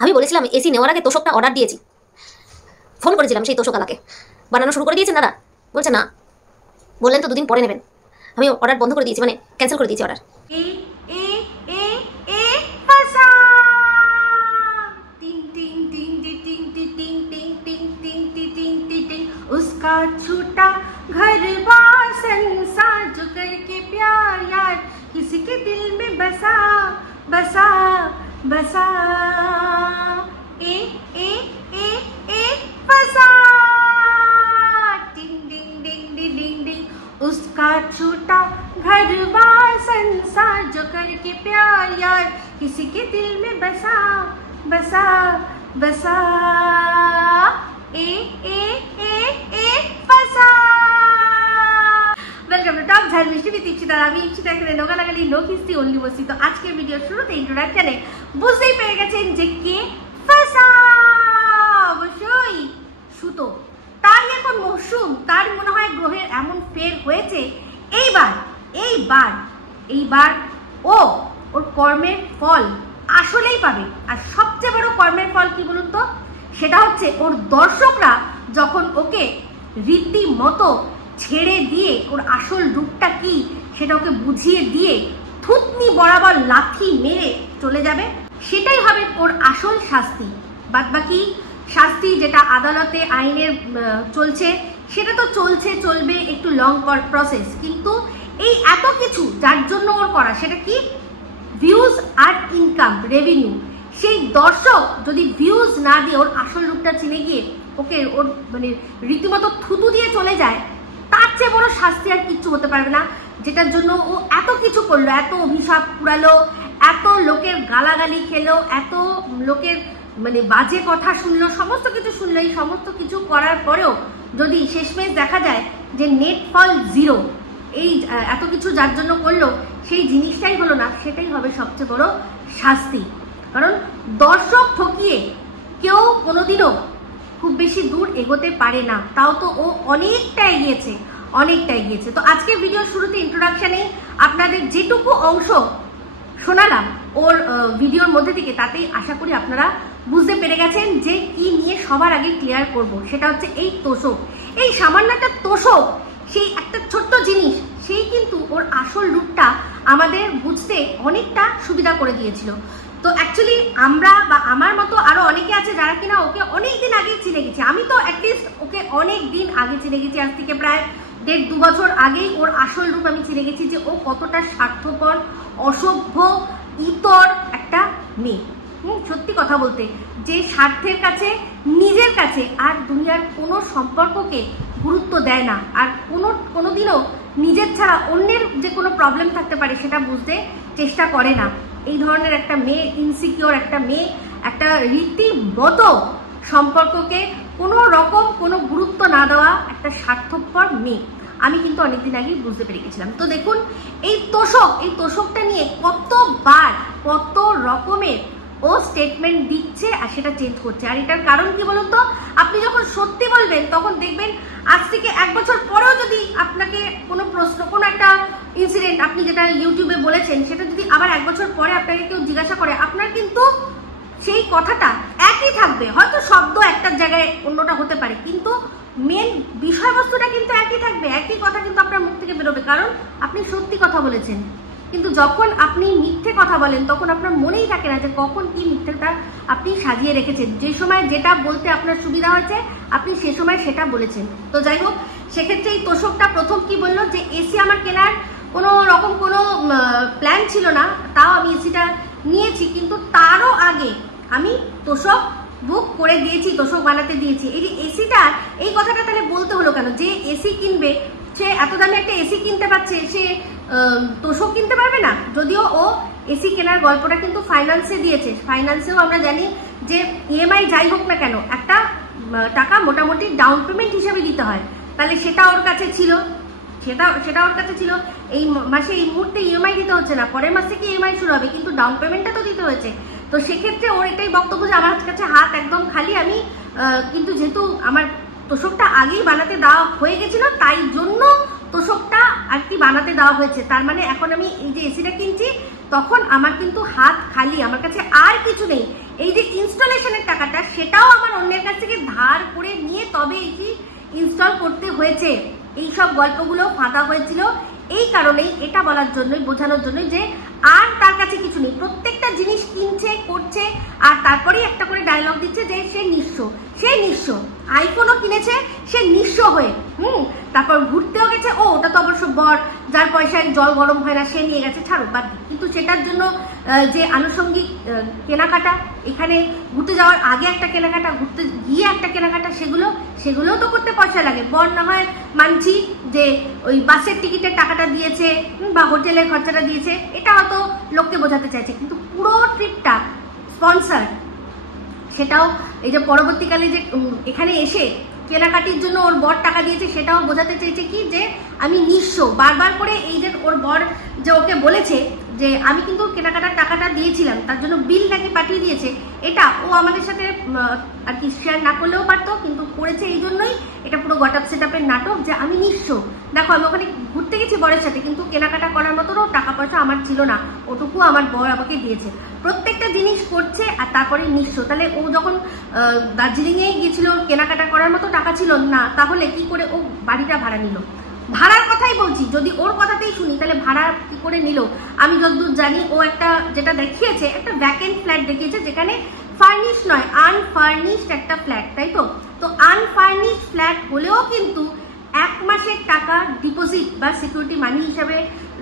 আমি বলেছিলাম এসি নেওয়ার আগে তোষকটা অর্ডার দিয়েছি, ফোন করেছিলাম সেই তোষকালাকে, বানানো শুরু করে দিয়েছেন দাদা? বলছে না, বললেন তো দুদিন পরে নেবেন। আমি অর্ডার বন্ধ করে দিয়েছি, মানে ক্যান্সেল করে দিয়েছি অর্ডার। उसका छूटा घर बार संसार जो करके प्यार यार किसी के दिल में बसा बसा बसा ए ए ए ए बसा टिंग डिंग डिंग डिंग डिंग डिंग उसका छूटा घर बार संसार जो करके प्यार यार किसी के दिल में बसा बसा बसा ए ए ए ए बसा। वेलकम टू टॉप झाल मिष्टी विद इप्सिता। আমি ইপসিতা এখানে নোগালাগালি নো কিস্তি অনলি বসি। তো আজকের ভিডিওর শুরুতে ইন্ট্রোডাকশনে বুঝতেই পেরে গেছেন যে কে ফাসা, অবশ্যই সুতো। তার এখন মৌসুম, তার মনে হয় গ্রহের এমন ফের হয়েছে এইবার ও ওর কর্মের ফল আসলেই পাবে। আর সবচেয়ে বড় কর্মের ফল কি বলুন তো, সেটা হচ্ছে ওর দর্শকরা যখন ওকে রীতিমতো ছেড়ে দিয়ে ওর আসল রূপটা কি সেটা ওকে বুঝিয়ে দিয়ে থুতনি বরাবর লাথি মেরে চলে যাবে, সেটাই হবে ওর আসল শাস্তি। বাদবাকি শাস্তি যেটা আদালতে আইনের চলছে সেটা তো চলবে, একটু লং প্রসেস। কিন্তু এই এত কিছু যার জন্য ওর করা, সেটা কি? ভিউজ আর ইনকাম, রেভিনিউ। সেই দর্শক যদি ভিউজ না দিয়ে ওর আসল রূপটা চিনে গিয়ে ওকে ওর মানে রীতিমতো থুতু দিয়ে চলে যায়, তার চেয়ে বড় শাস্তি আর কিচ্ছু হতে পারবে না। যেটার জন্য ও এত কিছু করলো, এত অভিশাপ কুড়ালো, এত লোকের গালাগালি খেলো, এত লোকের মানে বাজে কথা শুনলো, সমস্ত কিছু শুনলো। এই সমস্ত কিছু করার পরেও যদি শেষমেশ দেখা যায় যে নেট ফল 0, এই এত কিছু যার জন্য করলো সেই জিনিসটাই হলো না, সেটাই হবে সবচেয়ে বড় শাস্তি। কারণ দর্শক ঠকিয়ে কেউ কোনোদিনও খুব বেশি দূর এগোতে পারে না। তাও তো ও অনেকটা এগিয়েছে। তো আজকে ভিডিওর শুরুতে ইন্ট্রোডাকশনে আপনাদের যেটুকু অংশ শোনালাম ওর ভিডিওর মধ্যে থেকে, তাতেই আশা করি আপনারা বুঝতে পেরে গেছেন যে কি নিয়ে সবার আগে ক্লিয়ার করব। সেটা হচ্ছে এই তোষক, এই সামান্য একটা তোষক, সেই একটা ছোট্ট জিনিস, সেই কিন্তু ওর আসল রূপটা আমাদের বুঝতে অনেকটা সুবিধা করে দিয়েছিল। তো অ্যাকচুয়ালি আমরা বা আমার মতো আরো অনেকে আছে যারা কিনা ওকে অনেকদিন আগে চিনে গেছে। আমি তো অ্যাটলিস্ট ওকে অনেক দিন আগে চিনে গেছি, আজ থেকে প্রায় 1.5-2 বছর আগেই ওর আসল রূপ আমি চিনে গেছি যে ও কতটা স্বার্থপর, অসভ্য, ইতর একটা মেয়ে। সত্যি কথা বলতে, যে স্বার্থের কাছে, নিজের কাছে আর দুনিয়ার কোনো সম্পর্ককে গুরুত্ব দেয় না, আর কোনোদিনও নিজের ছাড়া অন্যের যে কোনো প্রবলেম থাকতে পারে সেটা বুঝতে চেষ্টা করে না। এই ধরনের একটা মেয়ে, ইনসিকিওর একটা মেয়ে, একটা রীতিমতো সম্পর্ককে কোনো রকম কোনো গুরুত্ব না দেওয়া একটা স্বার্থপর মেয়ে, আমি কিন্তু অনেকদিন আগেই বুঝতে পেরে গেছিলাম। তো দেখুন এই তোষকটা নিয়ে কতবার কত রকমের ও স্টেটমেন্ট দিচ্ছে আর সেটা চেঞ্জ করছে। আর এটার কারণ কি বলুন তো, আপনি যখন সত্যি বলবেন তখন দেখবেন আজ থেকে 1 বছর পরেও যদি আপনাকে কোনো প্রশ্ন, কোনো একটা ইনসিডেন্ট আপনি যেটা ইউটিউবে বলেছেন সেটা যদি আবার 1 বছর পরে আপনাকে কেউ জিজ্ঞাসা করে, আপনার কিন্তু সেই কথাটা একই থাকবে। হয়তো শব্দ একটা জায়গায় অন্যটা হতে পারে, কিন্তু মেন বিষয়বস্তুটা কিন্তু একই থাকবে, একই কথা কিন্তু আপনার মুখ থেকে বেরোবে, কারণ আপনি সত্যি কথা বলেছেন। কিন্তু যখন আপনি মিথ্যে কথা বলেন তখন আপনার মনেই থাকে না যে কখন কি মিথ্যেটা আপনি সাজিয়ে রেখেছেন। যে সময় যেটা বলতে আপনার সুবিধা হয়েছে আপনি সে সময় সেটা বলেছেন। তো যাই হোক, সেক্ষেত্রে এই তোষকটা প্রথম কি বললো যে এসি আমার কেনার কোনো রকম কোনো প্ল্যান ছিল না, তাও আমি এসিটা নিয়েছি, কিন্তু তারও আগে আমি তোষক বুক করে দিয়েছি, তোষক বানাতে দিয়েছি। এই যে এসিটা, এই কথাটা তাহলে বলতে হলো কেন? যে এসি কিনবে সে এত দামে একটা এসি কিনতে পারছে, সে তোষক কিনতে পারবে না? যদিও ও এসি কেনার গল্পটা কিন্তু ফাইন্যান্সে দিয়েছে। ফাইন্যান্সেও আমরা জানি যে ইএমআই যাই হোক না কেন একটা টাকা মোটামুটি ডাউন পেমেন্ট হিসাবে দিতে হয়, তাহলে সেটা ওর কাছে ছিল, সেটা ওর কাছে ছিল। এই মাসে এই মুহূর্তে ইএমআই দিতে হচ্ছে না, পরের মাস থেকে ইএমআই শুরু হবে, কিন্তু ডাউন পেমেন্টটা তো দিতে হয়েছে। তো সেক্ষেত্রে ওর এটাই বক্তব্য যে আমার কাছে হাত একদম খালি, আমি কিন্তু যেহেতু আমার তোষকটা আগেই বানাতে দেওয়া হয়ে গেছিল তাই জন্য তোষকটা আর কি বানাতে দেওয়া হয়েছে। তার মানে এখন আমি এই যে এসিটা কিনছি তখন আমার কিন্তু হাত খালি, আমার কাছে আর কিছু নেই, এই যে ইনস্টলেশনের টাকাটা সেটাও আমার অন্যের কাছ থেকে ধার করে নিয়ে তবে এটি ইনস্টল করতে হয়েছে। এই সব গল্পগুলো ফাঁকা হয়েছিল এই কারণেই, এটা বলার জন্যই, বোঝানোর জন্যই যে আর তার কাছে কিছু নেই, প্রত্যেকটা জিনিস কিনছে করছে আর তারপরেই একটা করে ডায়লগ দিচ্ছে যে সে নিঃস্ব, সে নিঃস্ব। আইফোনও কিনেছে সে নিঃস্ব হয়ে, তারপর ঘুরতেও গেছে, ও ওটা তো অবশ্য বর যার পয়সায় জল গরম হয় না সে নিয়ে গেছে, ছাড়ো বাদ। কিন্তু সেটার জন্য যে আনুষঙ্গিক কেনাকাটা, এখানে ঘুরতে যাওয়ার আগে একটা কেনাকাটা, ঘুরতে গিয়ে একটা কেনাকাটা, সেগুলোও তো করতে পয়সা লাগে। বর না হয় মানছি যে ওই বাসের টিকিটের টাকাটা দিয়েছে বা হোটেলের খরচাটা দিয়েছে, এটা হয়তো লোককে বোঝাতে চাইছে, কিন্তু পুরো ট্রিপটা স্পন্সর, সেটাও এই যে পরবর্তীকালে যে এখানে এসে কেনাকাটির জন্য ওর বর টাকা দিয়েছে সেটাও বোঝাতে চাইছে কি যে আমি নিঃস্ব। বারবার করে এই যে ওর বর যে ওকে বলেছে যে আমি কিন্তু কেনাকাটার টাকাটা দিয়েছিলাম, তার জন্য বিল নাকি পাঠিয়ে দিয়েছে, এটা ও আমাদের সাথে আর কি শেয়ার না করলেও পারতো, কিন্তু করেছে এই জন্যই এটা পুরো গটআপ সেটআপের নাটক যে আমি নিঃস্ব। দেখো আমি ওখানে ঘুরতে গেছি বরের সাথে, কিন্তু কেনাকাটা করার মতোও টাকা পয়সা আমার ছিল না, ওটুকু আমার বর আমাকে দিয়েছে। প্রত্যেকটা জিনিস করছে আর তারপরে নিঃস্ব। তাহলে ও যখন দার্জিলিংয়ে গিয়েছিল কেনাকাটা করার মতো টাকা ছিল না, তাহলে কি করে ও বাড়িটা ভাড়া নিল? ভাড়ার কথাই বলছি, যদি ওর কথাতেই শুনি তাহলে ভাড়া কি করে নিল? আমি যতদূর জানি ও একটা যেটা দেখিয়েছে, একটা ভ্যাকেন্ট ফ্ল্যাট দেখিয়েছে যেখানে ফার্নিশ নয়, আনফার্নিশড একটা ফ্ল্যাট, তাই তো? তো আনফার্নিশড ফ্ল্যাট হলেও কিন্তু 1 মাসের টাকা ডিপোজিট বা সিকিউরিটি মানি হিসাবে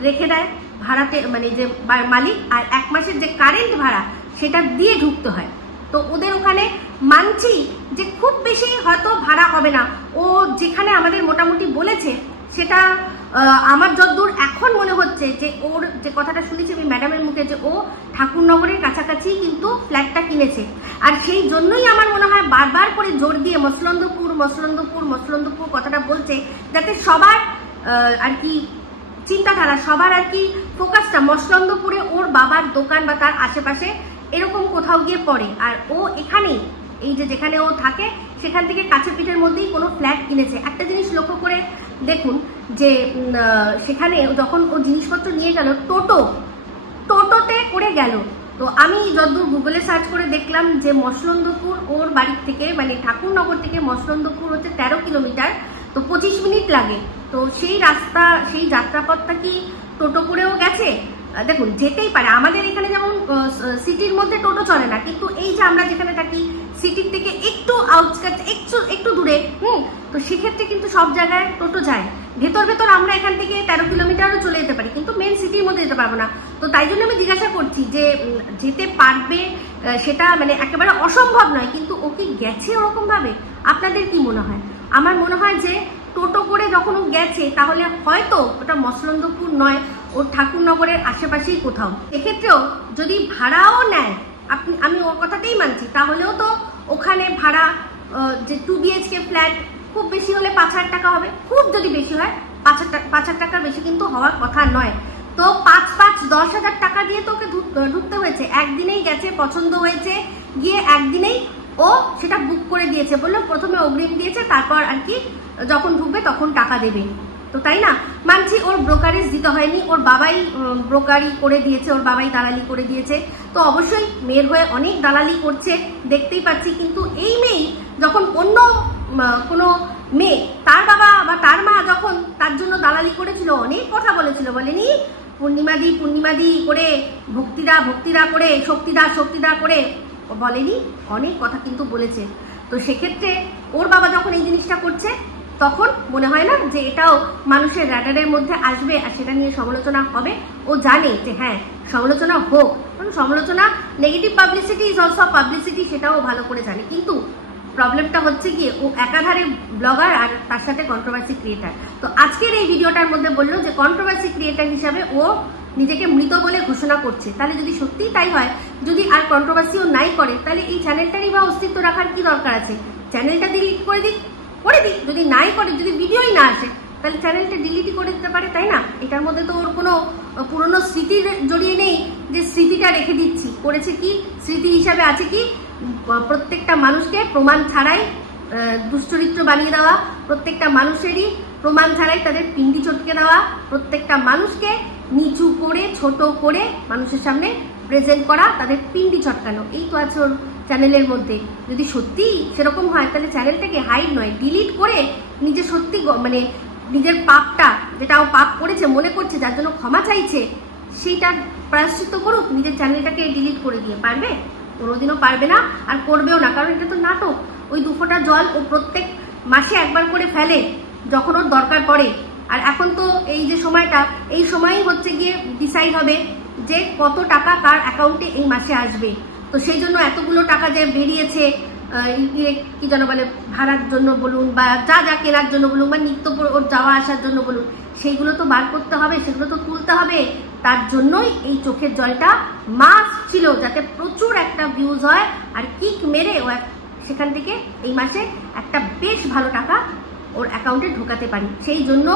রেখে দেয় ভাড়াতে, মানে যে মালিক, আর 1 মাসের যে কারেন্ট ভাড়া সেটা দিয়ে ঢুকতে হয়। তো ওদের ওখানে মানছি যে খুব বেশি হয়তো ভাড়া হবে না। ও যেখানে আমাদের মোটামুটি বলেছে সেটা আমার যতদূর এখন মনে হচ্ছে যে ওর যে কথাটা শুনেছি আমি ম্যাডামের মুখে, যে ও ঠাকুরনগরের কাছাকাছি কিন্তু ফ্ল্যাটটা কিনেছে, আর সেই জন্যই আমার মনে হয় বারবার করে জোর দিয়ে মসলন্দপুর মসলন্দপুর মসলন্দপুর কথাটা বলছে, যাতে সবার আর কি চিন্তাধারা, সবার আর কি ফোকাসটা মসলন্দপুরে ওর বাবার দোকান বা তার আশেপাশে এরকম কোথাও গিয়ে পড়ে। আর ও এখানেই, এই যে যেখানে ও থাকে সেখান থেকে কাছে পিঠের মধ্যেই কোনো ফ্ল্যাট কিনেছে। একটা জিনিস লক্ষ্য করে দেখুন যে সেখানে যখন ও জিনিসপত্র নিয়ে গেল টোটোতে করে গেল। তো আমি যতদূর গুগলে সার্চ করে দেখলাম যে মসলন্দপুর ওর বাড়ির থেকে, মানে ঠাকুরনগর থেকে মসলন্দপুর হচ্ছে 13 কিলোমিটার, তো 25 মিনিট লাগে। তো সেই রাস্তা, সেই যাত্রাপথটা কি টোটো করেও গেছে? দেখুন যেতেই পারে, আমাদের এখানে যেমন সিটির মধ্যে টোটো চলে না, কিন্তু এই যে আমরা যেখানে থাকি সিটির থেকে একটু আউটস্কার্ট, একটু দূরে, তো সেক্ষেত্রে কিন্তু সব জায়গায় টোটো যায়। ভেতর আমরা এখান থেকে 13 কিলোমিটারও চলে যেতে পারি, কিন্তু মেন সিটির মধ্যে যেতে পারবো না। তো তাই জন্য আমি জিজ্ঞাসা করছি যে যেতে পারবে, সেটা মানে একেবারে অসম্ভব নয়, কিন্তু ও কি গেছে ওরকম ভাবে? আপনাদের কি মনে হয়? আমার মনে হয় যে টোটো করে যখন ও গেছে তাহলে হয়তো ওটা মসলন্দপুর নয়, ও ঠাকুরনগরের আশেপাশেই কোথাও। এক্ষেত্রেও যদি ভাড়াও নেয়, আমি ওর কথাতেই মানছি, তাহলেও তো ওখানে ভাড়া যে 2 BHK ফ্ল্যাট খুব বেশি হলে 5,000 টাকা হবে, খুব যদি বেশি হয় 5,000 টাকার বেশি কিন্তু হওয়ার কথা নয়। তো 5-10,000 টাকা দিয়ে তো ওকে ঢুকতে হয়েছে। একদিনেই গেছে, পছন্দ হয়েছে, গিয়ে একদিনেই ও সেটা বুক করে দিয়েছে, বললো প্রথমে অগ্রিম দিয়েছে, তারপর আর কি যখন ঢুকবে তখন টাকা দেবে। তো তাই না, মানছি ওর ব্রোকারেজ দিতে হয়নি, ওর বাবাই ব্রোকারি করে দিয়েছে, ওর বাবাই দালালি করে দিয়েছে। তো অবশ্যই মেয়ের হয়ে অনেক দালালি করছে, দেখতেই পাচ্ছি। কিন্তু এই মেয়ে যখন অন্য কোনো মেয়ে, তার বাবা বা তার মা যখন তার জন্য দালালি করেছিল, অনেক কথা বলেছিল, বলেনি পূর্ণিমাদি করে, ভক্তিদা করে, শক্তিদা করে, বলেনি, অনেক কথা কিন্তু বলেছে। তো সেক্ষেত্রে ওর বাবা যখন এই জিনিসটা করছে তখন মনে হয় না যে এটাও মানুষের র্যাডারের মধ্যে আসবে আর সেটা নিয়ে সমালোচনা হবে। ও জানে যে হ্যাঁ সমালোচনা হোক, কারণ সমালোচনা, negative publicity is also publicity, সেটাও ভালো করে জানে। কিন্তু প্রবলেমটা হচ্ছে গিয়ে ও একাধারে ব্লগার আর তার সাথে কন্ট্রোভার্সি ক্রিয়েটার। তো আজকের এই ভিডিওটার মধ্যে বললো যে কন্ট্রোভার্সি ক্রিয়েটার হিসাবে ও নিজেকে মৃত বলে ঘোষণা করছে। তাহলে যদি সত্যিই তাই হয়, যদি আর কন্ট্রোভার্সিও নাই করে, তাহলে এই চ্যানেলটারই বা অস্তিত্ব রাখার কি দরকার আছে? চ্যানেলটা ডিলিট করে দিক, যদি নাই করে, যদি ভিডিওই না আসে, তাহলে চ্যানেলটা ডিলিটই করে দিতে পারে, তাই না? এটার মধ্যে তো ওর কোনো পুরনো স্মৃতি জড়িয়ে নেই যে স্মৃতিটা রেখে দিচ্ছি। করেছে কি, স্মৃতি হিসাবে আছে কি, প্রত্যেকটা মানুষকে প্রমাণ ছাড়াই দুশ্চরিত্র বানিয়ে দেওয়া, প্রত্যেকটা মানুষেরই প্রমাণ ছাড়াই তাদের পিন্ডি চটকে দেওয়া, প্রত্যেকটা মানুষকে নিচু করে ছোট করে মানুষের সামনে প্রেজেন্ট করা, তাদের পিন্ডি চটকানো, এই তো আছে ওর চ্যানেলের মধ্যে। যদি সত্যি সেরকম হয় তাহলে চ্যানেলটাকে হাইড নয় ডিলিট করে নিজে সত্যি মানে নিজের পাপটা, যেটা ও পাপ করেছে মনে করছে, যার জন্য ক্ষমা চাইছে, সেইটার প্রায়শ্চিত্ত করুক, নিজের চ্যানেলটাকে ডিলিট করে দিয়ে। পারবে? কোনোদিনও পারবে না, আর করবেও না, কারণ এটা তো নাটক। ওই 2 ফোঁটা জল ও প্রত্যেক মাসে একবার করে ফেলে যখন ওর দরকার পড়ে। আর এখন তো এই যে সময়টা, এই সময়ই হচ্ছে গিয়ে ডিসাইড হবে যে কত টাকা কার অ্যাকাউন্টে এই মাসে আসবে। তো সেই জন্য এতগুলো টাকা যে বেরিয়েছে কি যেন বলে, ভাড়ার জন্য বলুন বা যা যা কেনার জন্য বলুন বা নিত্য ওর যাওয়া আসার জন্য বলুন, সেইগুলো তো বার করতে হবে, সেগুলো তো তুলতে হবে। তার জন্যই এই চোখের জলটা মাস ছিল, যাতে প্রচুর একটা ভিউজ হয় আর কিক মেরে ও সেখান থেকে এই মাসে একটা বেশ ভালো টাকা ওর অ্যাকাউন্টে ঢোকাতে পারি। সেই জন্য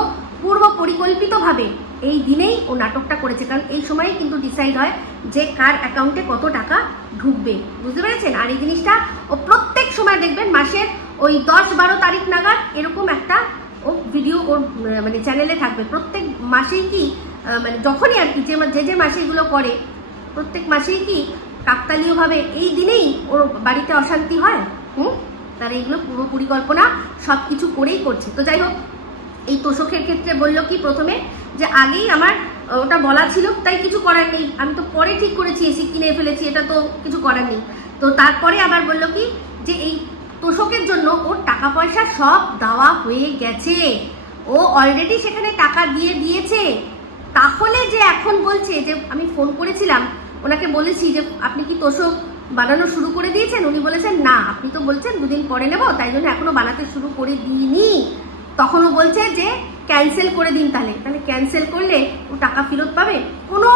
পূর্ব পরিকল্পিতভাবে এই দিনেই ও নাটকটা করেছে, কারণ এই সময়ই কিন্তু ডিসাইড হয় যে কার অ্যাকাউন্টে কত টাকা ঢুকবে। বুঝতে পেরেছেন? আর এই জিনিসটা ও প্রত্যেক সময় দেখবেন মাসের ওই 10-12 তারিখ নাগাদ এরকম একটা ও ভিডিও ওর মানে চ্যানেলে থাকবে। প্রত্যেক মাসেই কি মানে যখনই আর কি যে মাসে এগুলো করে, প্রত্যেক মাসেই কি কাকতালীয়ভাবে এই দিনেই ওর বাড়িতে অশান্তি হয়। তার এইগুলো পূর্ব পরিকল্পনা সব কিছু করেই করছে। তো যাই হোক, এই তোষকের ক্ষেত্রে বললো কি প্রথমে যে আগেই আমার ওটা বলা ছিল, তাই কিছু করার নেই, আমি তো পরে ঠিক করেছি, এসি কিনে ফেলেছি, এটা তো কিছু করার নেই। তো তারপরে আবার বললো কি যে এই তোষকের জন্য ওর টাকা পয়সা সব দেওয়া হয়ে গেছে, ও অলরেডি সেখানে টাকা দিয়ে দিয়েছে। তাহলে যে এখন বলছে যে আমি ফোন করেছিলাম, ওনাকে বলেছি যে আপনি কি তোষক বানানো শুরু করে দিয়েছেন? উনি বলেছেন না, আপনি তো বলছেন 2 দিন পরে নেবো, তাই জন্য এখনো বানাতে শুরু করে দিইনি। তখনও বলছে যে ক্যান্সেল করে দিন। তাহলে ক্যান্সেল করলে ও টাকা ফেরত পাবে? কোনো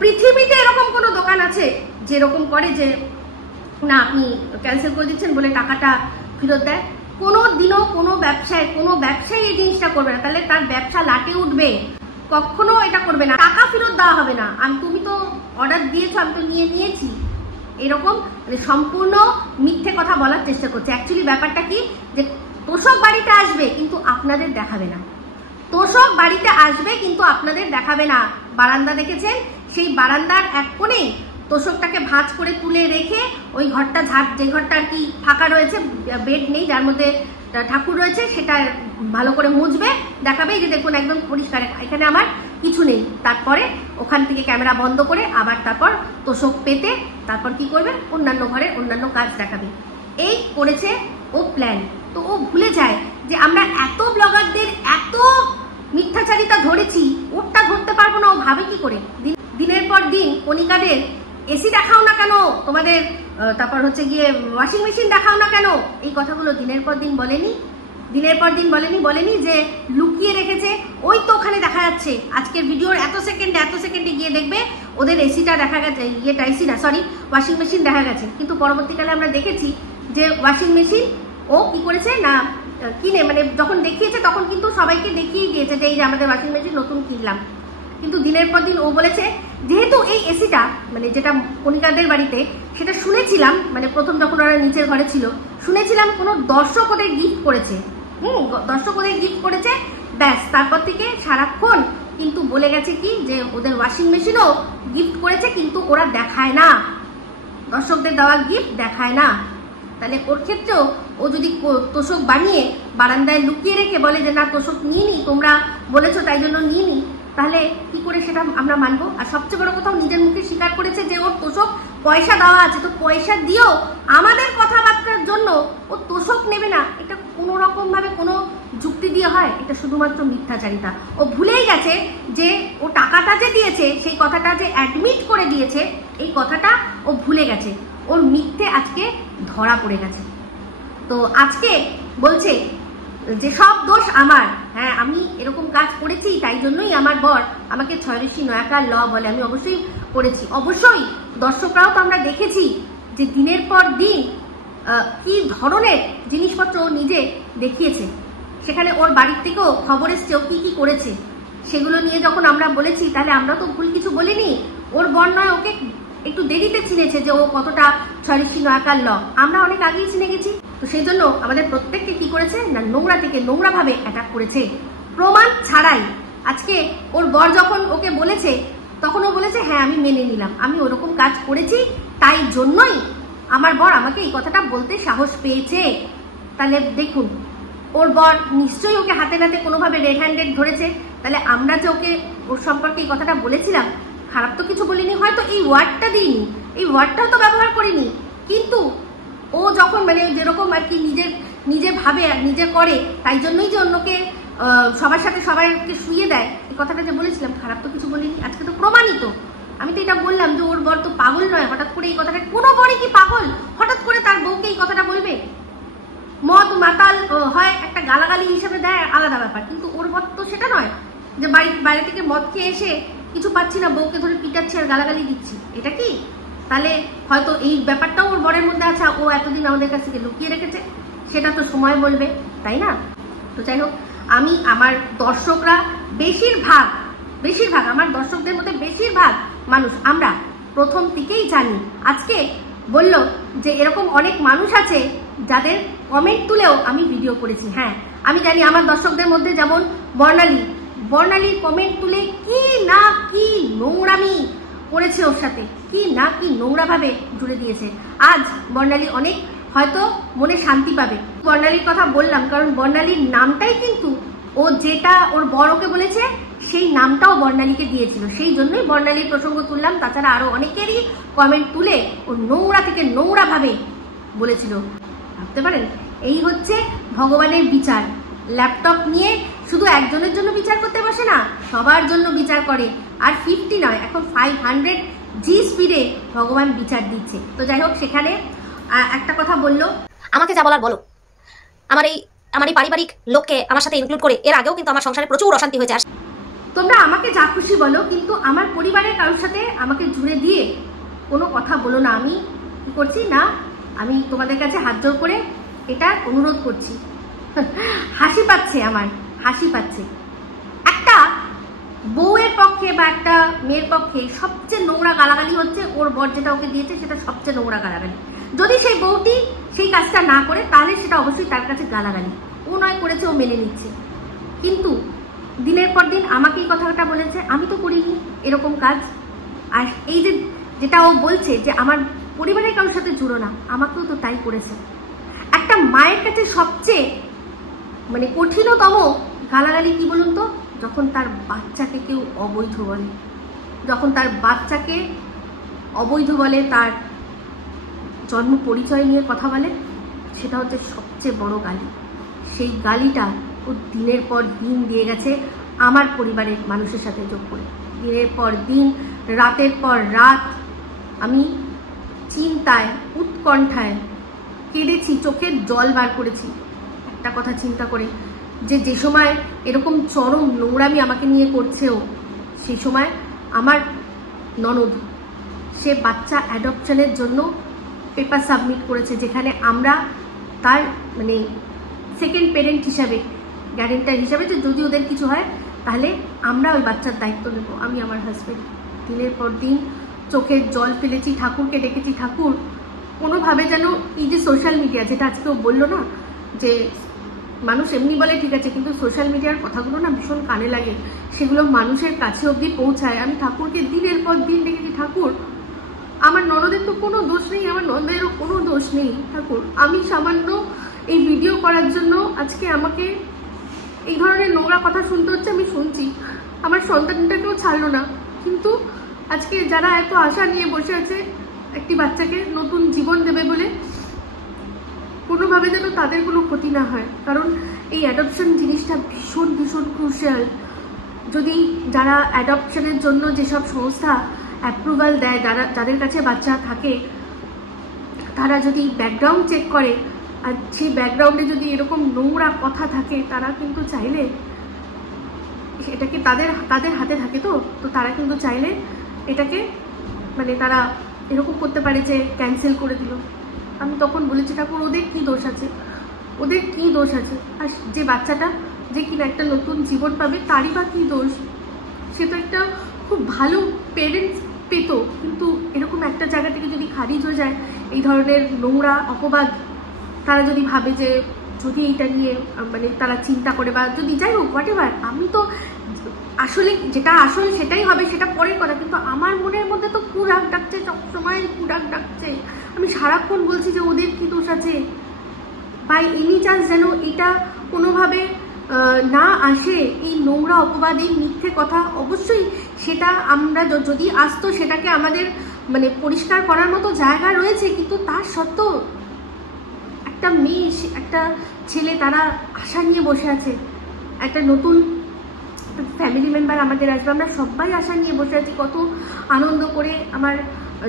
পৃথিবীতে এরকম কোনো দোকান আছে যেরকম করে যে না আপনি ক্যান্সেল করে দিচ্ছেন বলে টাকাটা ফেরত দেয়? কোনো দিনও কোনো ব্যবসায়ী এই জিনিসটা করবে না, তাহলে তার ব্যবসা লাটে উঠবে। কখনো এটা করবে না, টাকা ফেরত দেওয়া হবে না। তুমি তো অর্ডার দিয়েছো, আমি তো নিয়েছি, এরকম মানে সম্পূর্ণ মিথ্যে কথা বলার চেষ্টা করছে। অ্যাকচুয়ালি ব্যাপারটা কি যে তোষক বাড়িতে আসবে কিন্তু আপনাদের দেখাবে না, তোষক বাড়িতে আসবে কিন্তু আপনাদের দেখাবে না। বারান্দা দেখেছেন? সেই বারান্দার এক কোণেই তোষকটাকে ভাঁজ করে তুলে রেখে ওই ঘরটা যে ঘরটা আর কি ফাঁকা রয়েছে, বেড নেই, যার মধ্যে ঠাকুর রয়েছে, সেটা ভালো করে মুছবে, দেখাবে যে দেখুন একদম পরিষ্কার, এখানে আমার কিছু নেই। তারপরে ওখান থেকে ক্যামেরা বন্ধ করে আবার তারপর তোষক পেতে তারপর কি করবে, অন্যান্য ঘরের অন্যান্য কাজ দেখাবে। এই করেছে ও প্ল্যান। তো ও ভুলে যায় যে আমরা এত ব্লগারদের এত মিথ্যাচারিতা ধরেছি, ওরটা ধরতে পারবো না। ও ভাবে কি করে? দিনের পর দিন কণিকাদের এসি দেখাও না কেন, তোমাদের তারপর হচ্ছে গিয়ে ওয়াশিং মেশিন দেখাও না কেন, এই কথাগুলো দিনের পর দিন বলেনি যে লুকিয়ে রেখেছে। ওই তো ওখানে দেখা যাচ্ছে আজকের ভিডিওর এত সেকেন্ডে গিয়ে দেখবে ওদের এসিটা দেখা গেছে, ওয়াশিং মেশিন দেখা গেছে। কিন্তু পরবর্তীকালে আমরা দেখেছি যে ওয়াশিং মেশিন ও কি করেছে না কিনে, মানে যখন দেখিয়েছে তখন কিন্তু সবাইকে দেখিয়ে দিয়েছে যে এই যে আমাদের ওয়াশিং মেশিন নতুন কিনলাম। কিন্তু দিনের পর দিন ও বলেছে যেহেতু এই এসিটা মানে যেটা কণিকাদের বাড়িতে, সেটা শুনেছিলাম মানে প্রথম যখন ওরা নিচের ঘরে ছিল, শুনেছিলাম কোনো দর্শক ওদের গিফট করেছে। ব্যাস, তারপর থেকে সারাক্ষণ কিন্তু বলে গেছে কি যে ওদের ওয়াশিং মেশিনও গিফট করেছে, কিন্তু ওরা দেখায় না, দর্শকদের দেওয়া গিফট দেখায় না। তাহলে ওর ক্ষেত্রেও ও যদি তোষক বানিয়ে বারান্দায় লুকিয়ে রেখে বলে যে না তোষক নিইনি, তোমরা বলেছো তাই জন্য নিইনি, তাহলে কি করে সেটা আমরা মানবো? আর সবচেয়ে বড় কথা, নিজের মুখে স্বীকার করেছে যে ওর তোষক পয়সা দেওয়া আছে। তো পয়সা দিয়েও আমাদের কথাবার্তার জন্য ও তোষক নেবে না, এটা কোনো রকম ভাবে কোনো যুক্তি দিয়ে হয়? এটা শুধুমাত্র মিথ্যাচারিতা। ও ভুলেই গেছে যে ও টাকাটা যে দিয়েছে, সেই কথাটা যে অ্যাডমিট করে দিয়েছে, এই কথাটা ও ভুলে গেছে। ওর মিথ্যে আজকে ধরা পড়ে গেছে। তো আজকে বলছে যে সব দোষ আমার, হ্যাঁ আমি এরকম কাজ করেছি, তাই জন্যই আমার বর আমাকে 6 নয়াকার ল বলে। আমি অবশ্যই করেছি, অবশ্যই দর্শকরাও তো আমরা দেখেছি যে দিনের পর দিন কি ধরনের জিনিসপত্র ও নিজে দেখিয়েছে। সেখানে ওর বাড়ির থেকেও খবর এসছে ও কি করেছে, সেগুলো নিয়ে যখন আমরা বলেছি, তাহলে আমরা তো ভুল কিছু বলিনি। ওর বর নয় ওকে একটু দেরিতে চিনেছে যে ও কতটা 6 নয়াকার ল, আমরা অনেক আগেই চিনে গেছি। তো সেই জন্য আমাদের প্রত্যেককে কি করেছে না নোংরা থেকে নোংরা ভাবে অ্যাটাক করেছে, প্রমাণ ছাড়াই। আজকে ওর বর যখন ওকে বলেছে তখন ও বলেছে হ্যাঁ আমি মেনে নিলাম, আমি ওরকম কাজ করেছি, তাই জন্যই আমার বর আমাকে এই কথাটা বলতে সাহস পেয়েছে, তাহলে দেখুন ওর বর নিশ্চয়ই ওকে হাতে নাতে কোনোভাবে রেড হ্যান্ডেড ধরেছে। তাহলে আমরা যে ওকে ওর সম্পর্কে এই কথাটা বলেছিলাম, খারাপ তো কিছু বলিনি, হয়তো এই ওয়ার্ডটা দিইনি, এই ওয়ার্ডটাও তো ব্যবহার করিনি, কিন্তু ও যখন মানে যেরকম আর কি নিজে ভাবে আর নিজে করে, তাই জন্যই যে অন্যকে সবার সাথে সবাইকে শুয়ে দেয়, এই কথাটা যে বলেছিলাম খারাপ তো কিছু বলিনি। আজকে তো প্রমাণিত, আমি তো এটা বললাম যে ওর বর তো পাগল নয় হঠাৎ করে এই কথাটা, কোনো বরই কি পাগল হঠাৎ করে তার বউকে এই কথাটা বলবে? মদ মাতাল হয় একটা গালাগালি হিসেবে দেয় আলাদা ব্যাপার, কিন্তু ওর বর তো সেটা নয় যে বাইরে থেকে মদ খেয়ে এসে কিছু পাচ্ছি না বউকে ধরে পিটাচ্ছি আর গালাগালি দিচ্ছি, এটা কি? তাহলে হয়তো এই ব্যাপারটাও ওর বরের মধ্যে আছে, ও এতদিন আমাদের কাছ থেকে লুকিয়ে রেখেছে, সেটা তো সময় বলবে, তাই না? তো যাই হোক, আমি আমার দর্শকরা বেশিরভাগ আমার দর্শকদের মধ্যে বেশিরভাগ মানুষ আমরা প্রথম থেকেই জানি। আজকে বলল যে এরকম অনেক মানুষ আছে যাদের কমেন্ট তুলেও আমি ভিডিও করেছি। হ্যাঁ, আমি জানি আমার দর্শকদের মধ্যে যেমন বর্ণালী কমেন্ট তুলে কি না কি নোংরামি করেছে, ওর সাথে কি না কি নোংরা ভাবে জুড়ে দিয়েছে। আজ বর্ণালী অনেক হয়তো মনে শান্তি পাবে। বর্ণালীর কথা বললাম কারণ বর্ণালীর নামটাই কিন্তু ও যেটা ওর বড়কে বলেছে সেই নামটাও বর্ণালীকে দিয়েছিল, সেই জন্যই বর্ণালীর প্রসঙ্গ তুললাম। তাছাড়া আরো অনেকেরই কমেন্ট তুলে ও নোংরা থেকে নোংরা ভাবে বলেছিল। ভাবতে পারেন, এই হচ্ছে ভগবানের বিচার। ল্যাপটপ নিয়ে শুধু একজনের জন্য বিচার করতে বসে না, সবার জন্য বিচার করে। আর 50 নয়, এখন 500G স্পিডে ভগবান বিচার দিচ্ছে। তো যাই হোক, সেখানে একটা কথা বললো, আমাকে যা বলার বলো। আমার এই পারিবারিক লোককে আমার সাথে ইনক্লুড করে এর আগেও কিন্তু আমার সংসারে প্রচুর অশান্তি হয়েছে। আর তোমরা আমাকে যা খুশি বলো, কিন্তু আমার পরিবারের কারোর সাথে আমাকে জুড়ে দিয়ে কোনো কথা বলো না। আমি কি করছি না, আমি তোমাদের কাছে হাত জোর করে এটা অনুরোধ করছি। হাসি পাচ্ছে, আমার হাসি পাচ্ছে। একটা বউয়ের পক্ষে বা একটা মেয়ের পক্ষে সবচেয়ে নোংরা গালাগালি হচ্ছে ওর বর যেটা ওকে দিয়েছে, সেটা সবচেয়ে নোংরা গালাগালি। যদি সেই বউটি সেই কাজটা না করে তাহলে সেটা অবশ্যই তার কাছে গালাগালি। ও নয় করেছে, ও মেনে নিচ্ছে, কিন্তু দিনের পর দিন আমাকে এই কথাটা বলেছে, আমি তো করিনি এরকম কাজ। আর এই যেটা ও বলছে যে আমার পরিবারের কারোর সাথে জুড়ো না, আমাকেও তো তাই করেছে। একটা মায়ের কাছে সবচেয়ে মানে কঠিনতম গালাগালি কি বলুন তো? যখন তার বাচ্চাকে কেউ অবৈধ বলে, যখন তার বাচ্চাকে অবৈধ বলে, তার জন্ম পরিচয় নিয়ে কথা বলে, সেটা হচ্ছে সবচেয়ে বড় গালি। সেই গালিটা ও দিনের পর দিন দিয়ে গেছে আমার পরিবারের মানুষের সাথে যোগ করে। দিনের পর দিন, রাতের পর রাত আমি চিন্তায় উৎকণ্ঠায় কেঁদেছি, চোখের জল বার করেছি একটা কথা চিন্তা করে, যে সময় এরকম চরম নোংরামি আমাকে নিয়ে করছেও, সেই সময় আমার ননদ সে বাচ্চা অ্যাডপশনের জন্য পেপার সাবমিট করেছে, যেখানে আমরা তার মানে সেকেন্ড প্যারেন্ট হিসাবে, গ্যারেন্টার হিসাবে, যে যদি ওদের কিছু হয় তাহলে আমরা ওই বাচ্চার দায়িত্ব নেব, আমি আমার হাজব্যান্ড। দিনের পর দিন চোখের জল ফেলেছি, ঠাকুরকে ডেকেছি, ঠাকুর কোনোভাবে যেন এই যে সোশ্যাল মিডিয়া, যেটা আজকেও বললো না যে মানুষ এমনি বলে ঠিক আছে, কিন্তু সোশ্যাল মিডিয়ার কথাগুলো না ভীষণ কানে লাগে, সেগুলো মানুষের কাছে অবধি পৌঁছায়। আমি ঠাকুরকে দিনের পর দিন ডেকেছি, ঠাকুর আমার ননদের তো কোনো দোষ নেই, আমার ননদেরও কোনো দোষ নেই, ঠাকুর আমি সামান্য এই ভিডিও করার জন্য আজকে আমাকে এই ধরনের নোংরা কথা শুনতে হচ্ছে। আমি শুনছি, আমার সন্তানটাকেও ছাড়লো না, কিন্তু আজকে যারা এত আশা নিয়ে বসে আছে একটি বাচ্চাকে নতুন জীবন দেবে বলে, কোনোভাবে যেন তাদের কোনো ক্ষতি না হয়। কারণ এই অ্যাডপশন জিনিসটা ভীষণ ভীষণ ক্রুশিয়াল। যদি যারা অ্যাডপশনের জন্য যেসব সংস্থা অ্যাপ্রুভাল দেয়, যাদের কাছে বাচ্চা থাকে, তারা যদি ব্যাকগ্রাউন্ড চেক করে, আর সেই ব্যাকগ্রাউন্ডে যদি এরকম নোংরা কথা থাকে, তারা কিন্তু চাইলে এটাকে তাদের হাতে থাকে, তো তারা কিন্তু চাইলে এটাকে মানে তারা এরকম করতে পারে যে ক্যান্সেল করে দিল। আমি তখন বলেছি, ঠাকুর ওদের কি দোষ আছে, ওদের কি দোষ আছে? আর যে বাচ্চাটা যে কিনা একটা নতুন জীবন পাবে, তারই বা কি দোষ? সে তো একটা খুব ভালো পেরেন্টস পেত, কিন্তু এরকম একটা জায়গা থেকে যদি খারিজ হয়ে যায় এই ধরনের নোংরা অপবাদ, তারা যদি ভাবে যে যদি এইটা নিয়ে মানে তারা চিন্তা করে, বা যদি যাই হোক হোয়াট এভার, আসলে যেটা আসল সেটাই হবে, সেটা পরের কথা, কিন্তু আমার মনের মধ্যে তো কুরাগ ডাকছে, সবসময় কুরাগ ডাকছে। আমি সারাক্ষণ বলছি যে ওদের কি দোষ আছে, বাই এনি চান্স যেন এটা কোনোভাবে না আসে, এই নোংরা অপবাদ, এই মিথ্যে কথা। অবশ্যই সেটা আমরা যদি আসতো সেটাকে আমাদের মানে পরিষ্কার করার মতো জায়গা রয়েছে, কিন্তু তার সত্ত্বেও একটা মেয়ে, একটা ছেলে, তারা আশা নিয়ে বসে আছে, একটা নতুন ফ্যামিলি মেম্বার আমাদের আসবে, আমরা সবাই আশা নিয়ে বসে আছি। কত আনন্দ করে আমার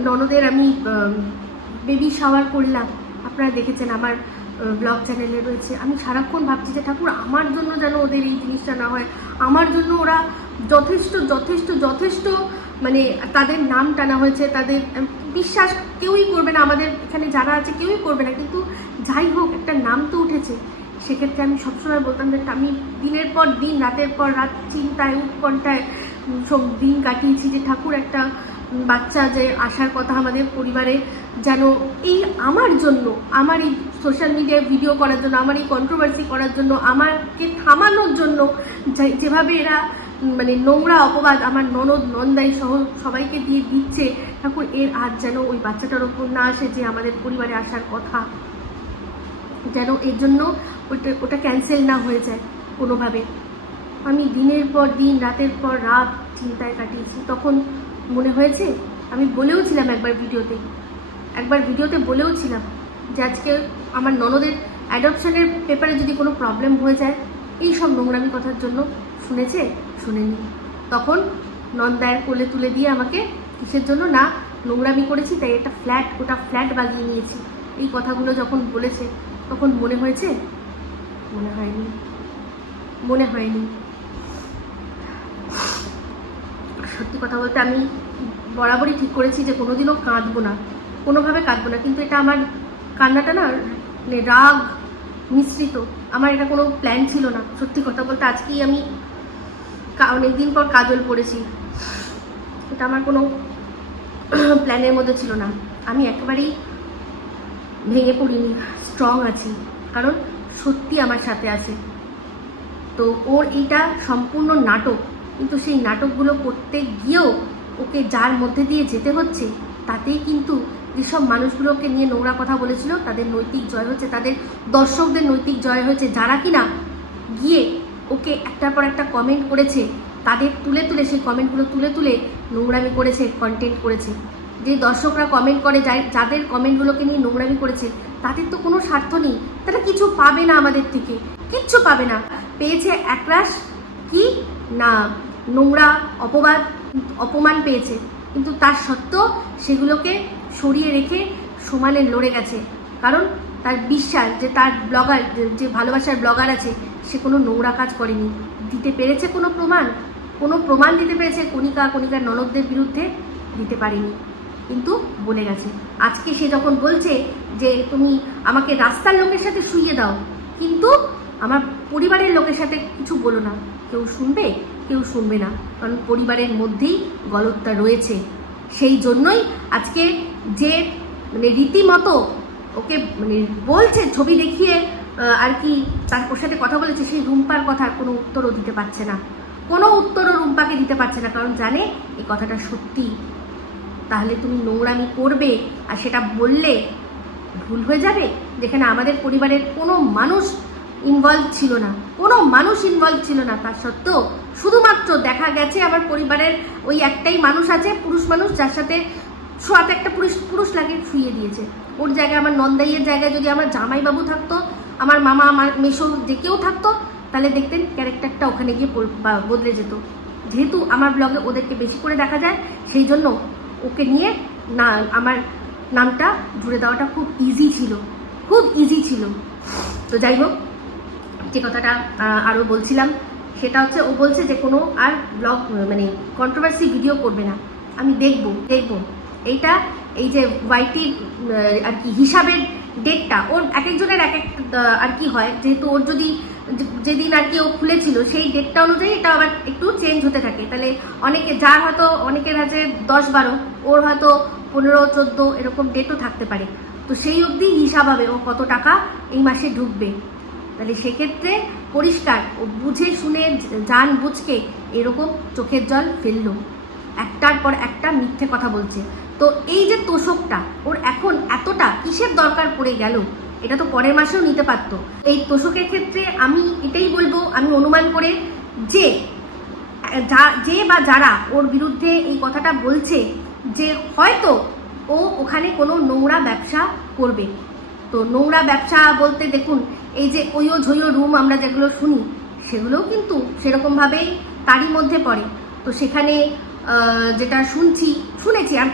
ননদের আমি বেবি শাওয়ার করলাম, আপনারা দেখেছেন, আমার ব্লগ চ্যানেলে রয়েছে। আমি সারাক্ষণ ভাবছি যে ঠাকুর আমার জন্য যেন ওদের এই জিনিসটা না হয়, আমার জন্য ওরা যথেষ্ট যথেষ্ট যথেষ্ট মানে তাদের নাম টানা হয়েছে, তাদের বিশ্বাস কেউই করবে না, আমাদের এখানে যারা আছে কেউই করবে না, কিন্তু যাই হোক একটা নাম তো উঠেছে। সেক্ষেত্রে আমি সবসময় বলতাম যে আমি দিনের পর দিন, রাতের পর রাত চিন্তায় উৎকণ্ঠায় সব দিন কাটিয়েছি যে ঠাকুর একটা বাচ্চা যে আসার কথা আমাদের পরিবারে, যেন এই আমার জন্য, আমার এই সোশ্যাল মিডিয়ায় ভিডিও করার জন্য, আমার এই কন্ট্রোভার্সি করার জন্য, আমাকে থামানোর জন্য যেভাবে এরা মানে নোংরা অপবাদ আমার ননদ নন্দাই সহ সবাইকে দিয়ে দিচ্ছে, ঠাকুর এর আজ যেন ওই বাচ্চাটার ওপর না আসে যে আমাদের পরিবারে আসার কথা, যেন এর জন্য ওটা ক্যান্সেল না হয়ে যায় কোনোভাবে। আমি দিনের পর দিন, রাতের পর রাত চিন্তায় কাটিয়েছি। তখন মনে হয়েছে, আমি বলেও ছিলাম একবার ভিডিওতে বলেও ছিলাম যে আজকে আমার ননদের অ্যাডপশনের পেপারে যদি কোনো প্রবলেম হয়ে যায় এই সব নোংরামি কথার জন্য, শুনেনি। তখন নন্দায়ের কোলে তুলে দিয়ে আমাকে কিসের জন্য না নোংরামি করেছি তাই একটা গোটা ফ্ল্যাট বাগিয়ে নিয়েছি, এই কথাগুলো যখন বলেছে তখন মনে হয়েছে? মনে হয়নি। সত্যি কথা বলতে আমি বরাবরই ঠিক করেছি যে কোনোদিনও কাঁদবো না, কোনোভাবে কাঁদবো না, কিন্তু এটা আমার কান্নাটা না মানে রাগ মিশ্রিত, আমার এটা কোনো প্ল্যান ছিল না। সত্যি কথা বলতে আজকেই আমি অনেকদিন পর কাজল পড়েছি, এটা আমার কোনো প্ল্যানের মধ্যে ছিল না। আমি একেবারেই ভেঙে পড়িনি, স্ট্রং আছি, কারণ সত্যি আমার সাথে আছে। তো ওর এইটা সম্পূর্ণ নাটক, কিন্তু সেই নাটকগুলো করতে গিয়েও ওকে যার মধ্যে দিয়ে যেতে হচ্ছে, তাতেই কিন্তু যেসব মানুষগুলোকে নিয়ে নোংরা কথা বলেছিল তাদের নৈতিক জয় হচ্ছে, তাদের দর্শকদের নৈতিক জয় হয়েছে, যারা কিনা গিয়ে ওকে একটার পর একটা কমেন্ট করেছে, তাদের সেই কমেন্টগুলো তুলে নোংরামি করেছে, কন্টেন্ট করেছে। যে দর্শকরা কমেন্ট করে, যাদের কমেন্টগুলোকে নিয়ে নোংরামি করেছে, তাদের তো কোনো স্বার্থ নেই, তারা কিছু পাবে না আমাদের থেকে, কিচ্ছু পাবে না। পেয়েছে একরাশ কি না নোংরা অপমান পেয়েছে, কিন্তু তার সত্ত্বেও সেগুলোকে সরিয়ে রেখে সমানে লড়ে গেছে, কারণ তার বিশ্বাস যে তার ব্লগার, যে ভালোবাসার ব্লগার আছে, সে কোনো নোংরা কাজ করেনি। দিতে পেরেছে কোনো প্রমাণ দিতে পেরেছে কণিকার ননদদের বিরুদ্ধে? দিতে পারেনি, কিন্তু বলে গেছে। আজকে সে যখন বলছে যে তুমি আমাকে রাস্তার লোকের সাথে শুইয়ে দাও, কিন্তু আমার পরিবারের লোকের সাথে কিছু বলো না, কেউ শুনবে কেউ শুনবে না, কারণ পরিবারের মধ্যেই গলতটা রয়েছে। সেই জন্যই আজকে যে মানে রীতিমতো ওকে মানে বলছে, ছবি দেখিয়ে আর কি ওর সাথে কথা বলেছে, সেই রুম্পার কথার কোনো উত্তরও দিতে পারছে না, কোনো উত্তরও রুম্পাকে দিতে পারছে না, কারণ জানে এই কথাটা সত্যি। তাহলে তুমি নোংরামি করবে আর সেটা বললে ভুল হয়ে যাবে, যেখানে আমাদের পরিবারের কোনো মানুষ ইনভলভ ছিল না, তার সত্ত্বেও শুধুমাত্র দেখা গেছে আমার পরিবারের ওই একটাই মানুষ আছে, পুরুষ মানুষ, যার সাথে শোয়াতে একটা পুরুষ লাগে, শুইয়ে দিয়েছে। ওর জায়গায়, আমার নন্দাইয়ের জায়গায় যদি আমার জামাইবাবু থাকতো, আমার মামা, আমার মেশো, যে কেউ থাকতো, তাহলে দেখতেন ক্যারেক্টারটা ওখানে গিয়ে বদলে যেত। যেহেতু আমার ব্লগে ওদেরকে বেশি করে দেখা যায়, সেই জন্য ওকে নিয়ে না আমার নামটা জুড়ে দেওয়াটা খুব ইজি ছিল। তো যাই হোক, যে কথাটা আরও বলছিলাম সেটা হচ্ছে, ও বলছে যে কোনো আর ব্লগ মানে কন্ট্রোভার্সি ভিডিও করবে না। আমি দেখব এইটা, এই যে ওয়াইটির আর কি হিসাবের ডেটটা, ওর এক একজনের এক এক আর কি হয়, যেহেতু ওর যদি যেদিন আর কি ও খুলেছিল সেই ডেটটা অনুযায়ী এটা আবার একটু চেঞ্জ হতে থাকে, তাহলে যার হয়তো অনেকের কাছে 10-12, ওর হয়তো 15-14 এরকম ডেটও থাকতে পারে। তো সেই অবধি হিসাব হবে ও কত টাকা এই মাসে ঢুকবে। তাহলে সেক্ষেত্রে পরিষ্কার, ও বুঝে শুনে জান বুঝকে এরকম চোখের জল ফেললো, একটার পর একটা মিথ্যে কথা বলছে। তো এই যে তোষকটা ওর এখন এতটা কিসের দরকার পড়ে গেল, এটা তো পরের মাসেও নিতে পারতো। এই তোষকের ক্ষেত্রে আমি এটাই বলবো, আমি অনুমান করে যে বা যারা ওর বিরুদ্ধে এই কথাটা বলছে, যে হয়তো ও ওখানে কোনো নোংরা ব্যবসা করবে। তো নোংরা ব্যবসা বলতে দেখুন, এই যে ওইও ঝইও রুম আমরা যেগুলো শুনি, সেগুলোও কিন্তু সেরকমভাবেই তারই মধ্যে পড়ে। তো সেখানে যেটা শুনেছি,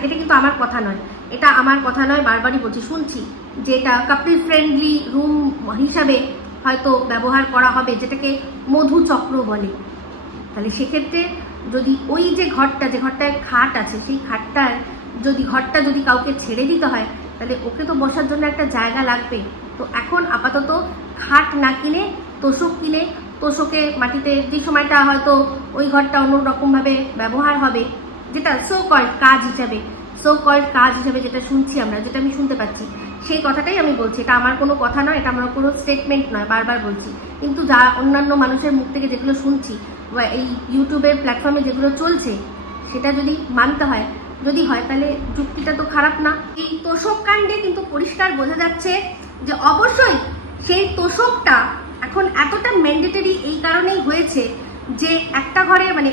এটা কিন্তু আমার কথা নয়, এটা আমার কথা নয়, বারবারই বলছি, শুনছি যে এটা কাপল ফ্রেন্ডলি রুম হিসাবে হয়তো ব্যবহার করা হবে, যেটাকে মধু চক্র বলে। তাহলে সেক্ষেত্রে যদি ওই যে ঘরটায় খাট আছে, সেই ঘরটা যদি কাউকে ছেড়ে দিতে হয়, তাহলে ওকে তো বসার জন্য একটা জায়গা লাগবে। তো এখন আপাতত খাট না কিনে তোষক কিনে, তোষকে মাটিতে যে সময়টা হয়তো ওই ঘরটা অন্যরকমভাবে ব্যবহার হবে, যেটা সো কল্ড কাজ হিসেবে যেটা শুনছি আমরা, যেটা আমি শুনতে পাচ্ছি, সেই কথাটাই আমি বলছি। এটা আমার কোনো কথা নয়, এটা আমার কোনো স্টেটমেন্ট নয়, বারবার বলছি। কিন্তু যা অন্যান্য মানুষের মুখ থেকে যেগুলো শুনছি বা এই ইউটিউবের প্ল্যাটফর্মে যেগুলো চলছে, সেটা যদি মানতে হয়, যদি হয়, তাহলে যুক্তিটা তো খারাপ না। এই তোষক কাণ্ডে কিন্তু পরিষ্কার বোঝা যাচ্ছে যে অবশ্যই সেই তোষকটা এখন এতটা ম্যান্ডেটরি এই কারণেই হয়েছে যে একটা ঘরে, মানে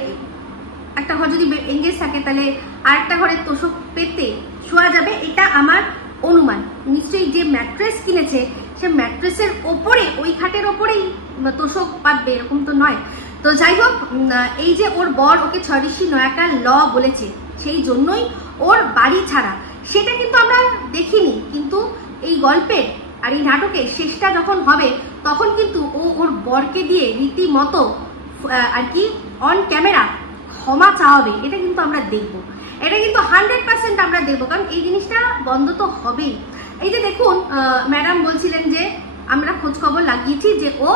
একটা ঘর যদি এঙ্গেজ থাকে, তাহলে আরেকটা ঘরে তোষক পেতে শোয়া যাবে, এটা আমার অনুমান। নিশ্চয়ই যে ম্যাট্রেস কিনেছে, সে ম্যাট্রেসের ওপরে, ওই খাটের ওপরেই তোষক পাতবে, এরকম তো নয়। তো যাই হোক, এই যে ওর বর ওকে ছড়িশি নয়াকা ল বলেছে, সেই জন্যই ওর বাড়ি ছাড়া, সেটা কিন্তু আমরা দেখিনি। কিন্তু এই গল্পের আর এই নাটকের শেষটা যখন হবে, তখন কিন্তু ওর বরকে দিয়ে রীতিমতো আর কি অন ক্যামেরা ক্ষমা চাওয়াবে। এটা কিন্তু আমরা দেখবো, এটা কিন্তু 100% আমরা দেখবো, কারণ এই জিনিসটা বন্ধ তো হবেই। এই যে দেখুন, ম্যাডাম বলছিলেন যে আমরা খোঁজ খবর লাগিয়েছি যে ও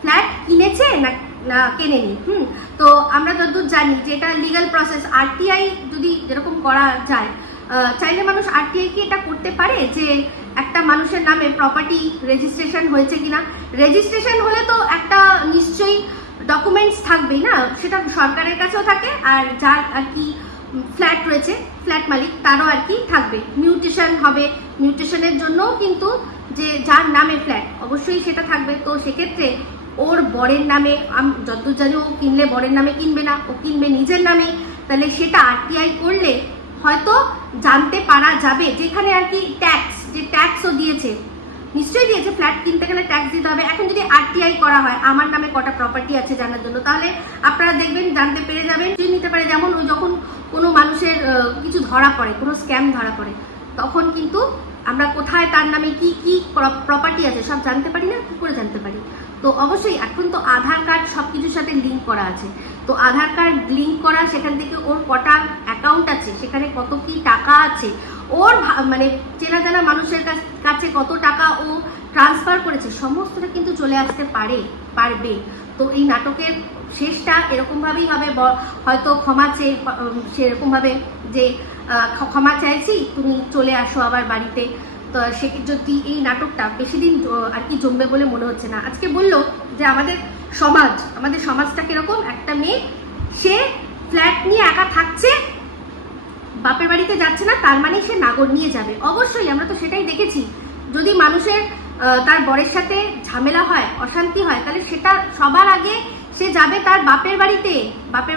ফ্ল্যাট কিনেছে না কেনেনি। তো আমরা যতদূর জানি যে এটা লিগাল প্রসেস, আরটিআই যদি যেরকম করা যায়, চাইলে মানুষ আরটিআই কি এটা করতে পারে যে একটা মানুষের নামে প্রপার্টি রেজিস্ট্রেশন হয়েছে কিনা। রেজিস্ট্রেশন হলে তো একটা নিশ্চয়ই ডকুমেন্টস থাকবেই না, সেটা সরকারের কাছেও থাকে, আর যার আর কি ফ্ল্যাট রয়েছে, ফ্ল্যাট মালিক, তারও আর কি থাকবে। মিউটেশন হবে, মিউটেশনের জন্যও কিন্তু যে যার নামে ফ্ল্যাট, অবশ্যই সেটা থাকবে। তো সেক্ষেত্রে ওর বরের নামে, যতদূর জানি ও কিনলে বরের নামে কিনবে না, ও কিনবে নিজের নামেই। তাহলে সেটা আরটিআই করলে হয়তো জানতে পারা যাবে, যেখানে আর কি ট্যাক্সও দিয়েছে, নিশ্চয়ই দিয়েছে, ফ্ল্যাট কিনতে গেলে ট্যাক্স দিতে হবে। এখন যদি আরটিআই করা হয় আমার নামে কটা প্রপার্টি আছে জানার জন্য, তাহলে আপনারা দেখবেন, জানতে পেরে যাবেন, নিতে পারে। যেমন ওই যখন কোনো মানুষের কিছু ধরা পড়ে, কোনো স্ক্যাম ধরা পড়ে, তখন কিন্তু আমরা কোথায় তার নামে কি কি প্রপার্টি আছে সব জানতে পারি না, কি করে জানতে পারি? তো অবশ্যই এখন তো আধার কার্ড সবকিছুর সাথে লিঙ্ক করা আছে। তো আধার কার্ড লিঙ্ক করা, সেখান থেকে ওর কটা অ্যাকাউন্ট আছে, সেখানে কত কি টাকা আছে, ওর মানে চেনা জানা মানুষের কাছে কত টাকা ও ট্রান্সফার করেছে, সমস্তটা কিন্তু চলে আসতে পারবে। তো এই নাটকের শেষটা এরকম ভাবেই হবে, হয়তো ক্ষমা চেয়ে সেরকম ভাবে যে ক্ষমা চাইছি, তুমি চলে আসো আবার বাড়িতে। তো সে যদি এই নাটকটা বেশি দিন আর কি জমবে বলে মনে হচ্ছে না। আজকে বললো যে আমাদের সমাজটা কিরকম, একটা মেয়ে সে ফ্ল্যাট নিয়ে একা থাকছে, বাপের বাড়িতে যাচ্ছে না, তার মানে সে নাগর নিয়ে যাবে। অবশ্যই আমরা তো সেটাই দেখেছি, যদি মানুষের তার বরের সাথে ঝামেলা হয়, অশান্তি হয়, তাহলে সেটা সবার আগে সে যাবে তার বাপের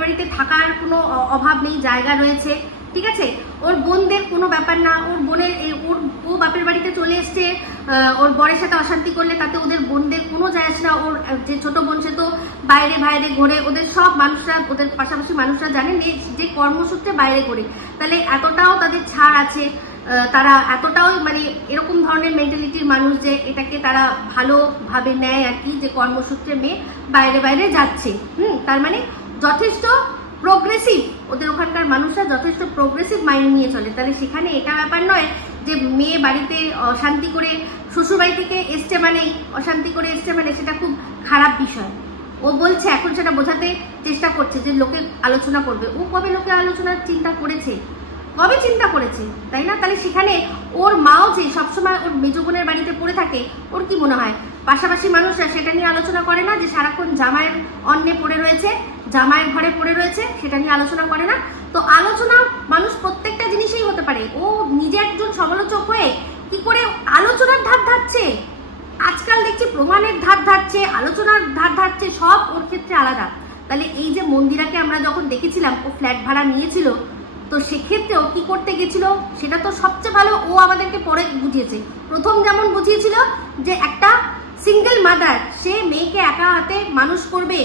বাড়িতে থাকার কোনো অভাব নেই, জায়গা রয়েছে, ঠিক আছে। ওর বোনদের কোনো ব্যাপার না, ও বাপের বাড়িতে চলে এসছে, ওর বরের সাথে অশান্তি করলে তাতে ওদের বোনদের কোনো যায় আসে না। ওর যে ছোট বোন, সে তো বাইরে ঘোরে, ওদের সব মানুষরা, ওদের পাশাপাশি মানুষরা জানেন যে কর্মসূত্রে বাইরে ঘোরে, তাহলে এতটাও তাদের ছাড় আছে, তারা এতটাও মানে এরকম ধরনের মেন্টালিটির মানুষ যে এটাকে তারা ভালোভাবে নেয় আর কি, যে কর্মসূত্রে মেয়ে বাইরে যাচ্ছে। তার মানে যথেষ্ট প্রোগ্রেসিভ, ওদের ওখানকার মানুষরা যথেষ্ট প্রোগ্রেসিভ মাইন্ড নিয়ে চলে। তাহলে সেখানে এটা ব্যাপার নয় যে মেয়ে বাড়িতে অশান্তি করে, শ্বশুরবাড়ি থেকে এসছে মানেই অশান্তি করে এসছে, মানে সেটা খুব খারাপ বিষয়। ও বলছে, এখন সেটা বোঝাতে চেষ্টা করছে যে লোকে আলোচনা করবে। ও কবে লোকে আলোচনার চিন্তা করেছে? তাই না? তাহলে সেখানে ওর মাও যে সবসময় ওর মেজ বোনের বাড়িতে পড়ে থাকে, থাকে, ওর কি মনে হয় পাশাপাশি মানুষরা সেটা নিয়ে আলোচনা করে না? যে সারাক্ষণ জামাইয়ের অন্নে পড়ে রয়েছে, জামাইয়ের ঘরে পড়ে রয়েছে, সেটা নিয়ে আলোচনা করে না? তো আলোচনা মানুষ প্রত্যেকটা জিনিসেই হতে পারে। ও নিজে একজন সমালোচক হয়ে কি করে আলোচনার ধার ধারছে, আজকাল দেখছি প্রমাণের ধার ধারছে, আলোচনার ধার ধারছে, সব ওর ক্ষেত্রে আলাদা। তাহলে এই যে মন্দিরাকে আমরা যখন দেখেছিলাম ও ফ্ল্যাট ভাড়া নিয়েছিল, তো সেক্ষেত্রেও কি করতে গেছিল সেটা তো সবচেয়ে ভালো ও আমাদেরকে পরে বুঝিয়েছে। প্রথম যেমন বুঝিয়েছিল যে একটা সিঙ্গেল মাদার, সে মেয়েকে একা হাতে মানুষ করবে,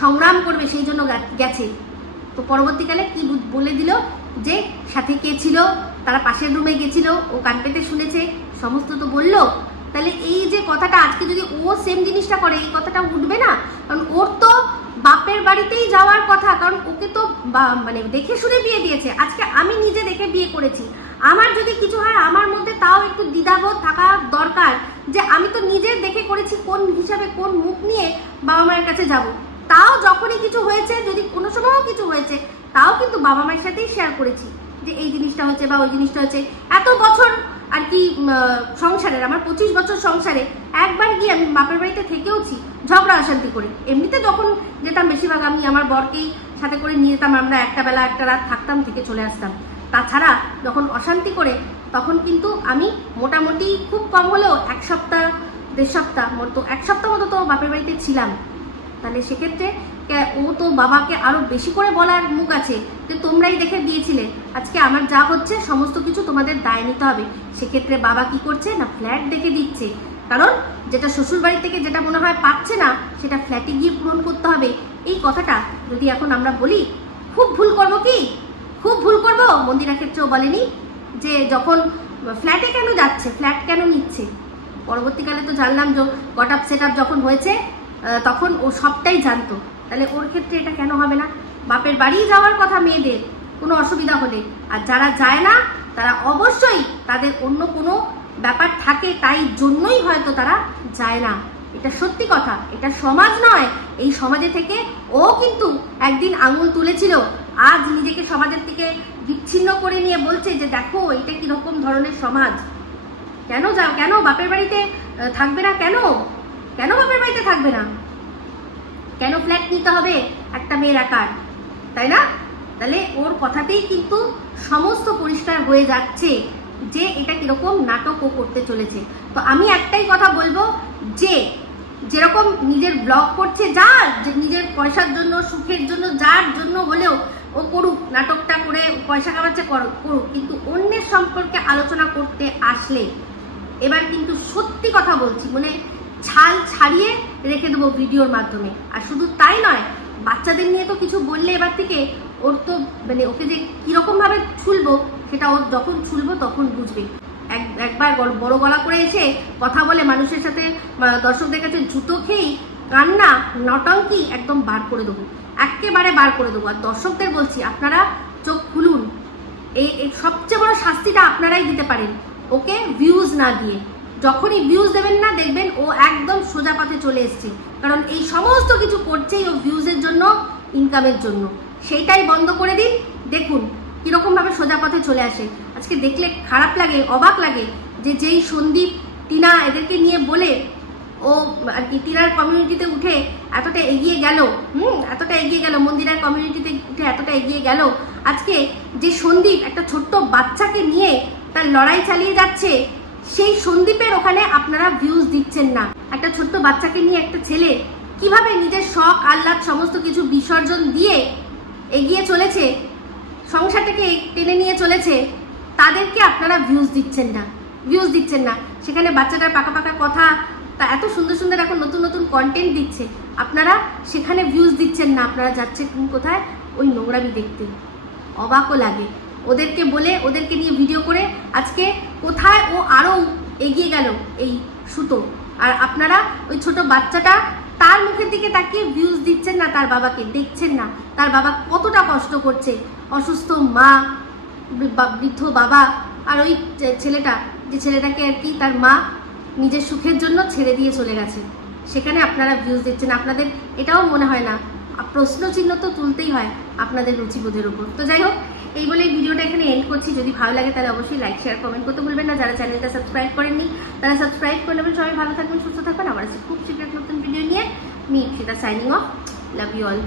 সংগ্রাম করবে, সেই জন্য গেছে। তো পরবর্তীকালে কি বলে দিল যে সাথে কে ছিল, তারা পাশের রুমে গেছিল, ও কান পেতে শুনেছে, সমস্ত তো বললো। তাহলে এই যে কথাটা আজকে যদি ও সেম জিনিসটা করে, এই কথাটা উঠবে না? কারণ ওর তো বাপের বাড়িতেই যাওয়ার কথা, কারণ ওকে তো মানে দেখে শুনে বিয়ে দিয়েছে। আজকে আমি নিজে দেখে বিয়ে করেছি, আমার যদি কিছু হয় আমার মধ্যে তাও একটু দ্বিধাবোধ থাকা দরকার, যে আমি তো নিজে দেখে করেছি, কোন হিসাবে কোন মুখ নিয়ে বাবা মায়ের কাছে যাব। তাও যখনই কিছু হয়েছে, যদি কোনো সময়ও কিছু হয়েছে, তাও কিন্তু বাবা মায়ের সাথেই শেয়ার করেছি যে এই জিনিসটা হচ্ছে বা ওই জিনিসটা হচ্ছে। এত বছর আর কি সংসারের, আমার 25 বছর সংসারে একবার গিয়ে আমি বাপের বাড়িতে থেকেওছি ঝগড়া অশান্তি করে। এমনিতে যখন যেতাম বেশিরভাগ আমি আমার বরকেই সাথে করে নিয়ে যেতাম, আমরা একটা বেলা একটা রাত থাকতাম, থেকে চলে আসতাম। তাছাড়া যখন অশান্তি করে তখন কিন্তু আমি মোটামুটি খুব কম হলেও 1 সপ্তাহ 1.5 সপ্তাহ মতো, 1 সপ্তাহ মতো তো বাপের বাড়িতে ছিলাম। তাহলে সেক্ষেত্রে ও তো বাবাকে আরো বেশি করে বলার মুখ আছে যে তোমরাই দেখে দিয়েছিলে, আজকে আমার যা হচ্ছে সমস্ত কিছু তোমাদের দায় নিতে হবে। সেক্ষেত্রে বাবা কি করছে না, ফ্ল্যাট দেখে দিচ্ছে। কারণ যেটা শ্বশুর বাড়ি থেকে যেটা মনে হয় পাচ্ছে না, সেটা ফ্ল্যাটে গিয়ে পূরণ করতে হবে। এই কথাটা যদি এখন আমরা বলি, খুব ভুল করব কি? খুব ভুল করব। মন্দিরার ক্ষেত্রেও বলেনি যে যখন ফ্ল্যাটে কেন যাচ্ছে, ফ্ল্যাট কেন নিচ্ছে। পরবর্তীকালে তো জানলাম যে গট আপ সেট আপ যখন হয়েছে তখন ও সবটাই জানতো। তাহলে ওর ক্ষেত্রে এটা কেন হবে না? বাপের বাড়ি যাওয়ার কথা মেয়েদের কোনো অসুবিধা হলে, আর যারা যায় না তারা অবশ্যই তাদের অন্য কোনো ব্যাপার থাকে, তাই জন্যই হয়তো তারা যায় না। এটা সত্যি কথা, এটা সমাজ নয়। এই সমাজে থেকে ও কিন্তু একদিন আঙুল তুলেছিল, আজ নিজেকে সমাজের থেকে বিচ্ছিন্ন করে নিয়ে বলছে যে দেখো এটা কিরকম ধরনের সমাজ। কেন যাও, কেন বাপের বাড়িতে থাকবে না? কেন কেন বাপের বাড়িতে থাকবে না? কেন ফ্ল্যাট নিতে হবে একটা মেয়ের একার, তাই না? তাহলে ওর কথাতেই কিন্তু সমস্ত পরিষ্কার হয়ে যাচ্ছে যে এটা কিরকম নাটক ও করতে চলেছে। তো আমি একটাই কথা বলবো, যে যেরকম নিজের ব্লগ করছে, যার নিজের পয়সার জন্য, সুখের জন্য, যার জন্য হলেও ও করুক, নাটকটা করে পয়সা কামাচ্ছে করুক, কিন্তু অন্যের সম্পর্কে আলোচনা করতে আসলে এবার কিন্তু সত্যি কথা বলছি, মানে ছাল ছাড়িয়ে রেখে দেবো ভিডিওর মাধ্যমে। আর শুধু তাই নয়, বাচ্চাদের নিয়ে তো কিছু বললে এবার থেকে ওর তো মানে ওকে যে কিরকম ভাবে ছুলবো, সেটা ওর যখন ছুলবো তখন বুঝবে। একবার বড় গলা করে এসে কথা বলে মানুষের সাথে, দর্শকদের কাছে জুতো খেয়েই কান্না নটঙ্কি একদম বার করে দেবো, একেবারে বার করে দেবো। আর দর্শকদের বলছি, আপনারা চোখ খুলুন। এই সবচেয়ে বড় শাস্তিটা আপনারাই দিতে পারেন, ওকে ভিউজ না দিয়ে। যখনই ভিউজ দেবেন না, দেখবেন ও একদম সোজা পথে চলে এসছে। কারণ এই সমস্ত কিছু করছেই ও ভিউজের জন্য, ইনকামের জন্য। সেইটাই বন্ধ করে দিন, দেখুন কিরকম ভাবে সোজা পথে চলে আসে। আজকে দেখলে খারাপ লাগে, অবাক লাগে যে যেই সন্দীপ, টিনা এদেরকে নিয়ে বলে ও আর কি টিনার কমিউনিটিতে উঠে এতটা এগিয়ে গেল, এতটা এগিয়ে গেল, মন্দিরার কমিউনিটিতে উঠে এতটা এগিয়ে গেল। আজকে যে সন্দীপ একটা ছোট্ট বাচ্চাকে নিয়ে তার লড়াই চালিয়ে যাচ্ছে, সেই সন্দীপের ওখানে আপনারা ভিউজ দিচ্ছেন না। একটা ছোট্ট বাচ্চাকে নিয়ে একটা ছেলে কিভাবে নিজের শখ আহ্লাদ সমস্ত কিছু বিসর্জন দিয়ে এগিয়ে চলেছে, সংসারটাকে টেনে নিয়ে চলেছে, তাদেরকে আপনারা ভিউজ দিচ্ছেন না, ভিউজ দিচ্ছেন না। সেখানে বাচ্চাটার পাকা পাকা কথা, তা এত সুন্দর সুন্দর এখন নতুন নতুন কন্টেন্ট দিচ্ছে, আপনারা সেখানে ভিউজ দিচ্ছেন না। আপনারা যাচ্ছেন কোথায়? ওই নোংরামি দেখতে। অবাকও লাগে ওদেরকে বলে, ওদেরকে নিয়ে ভিডিও করে আজকে কোথায় ও আরো এগিয়ে গেল এই সুতো। আর আপনারা ওই ছোট বাচ্চাটা, তার মুখের দিকে তাকিয়ে ভিউজ দিচ্ছেন না, তার বাবাকে দেখছেন না, তার বাবা কতটা কষ্ট করছে, অসুস্থ মা, বৃদ্ধ বাবা। আর ওই ছেলেটা, যে ছেলেটাকে আর কি তার মা নিজের সুখের জন্য ছেড়ে দিয়ে চলে গেছে, সেখানে আপনারা ভিউজ দিচ্ছেন। আপনাদের এটাও মনে হয় না প্রশ্ন চিহ্ন তো তুলতেই হয় আপনাদের রুচিবোধের উপর। তো যাই হোক, এই বলে ভিডিওটা এখানে এন্ড করছি। যদি ভালো লাগে তাহলে অবশ্যই লাইক শেয়ার কমেন্ট করতে ভুলবেন না। যারা চ্যানেলটা সাবস্ক্রাইব করেননি তারা সাবস্ক্রাইব করে নেবেন। সবাই ভালো থাকবেন, সুস্থ থাকবেন। আবার আসছি খুব শীঘ্র নতুন ভিডিও নিয়ে। Me Ipsita signing off. Love you all.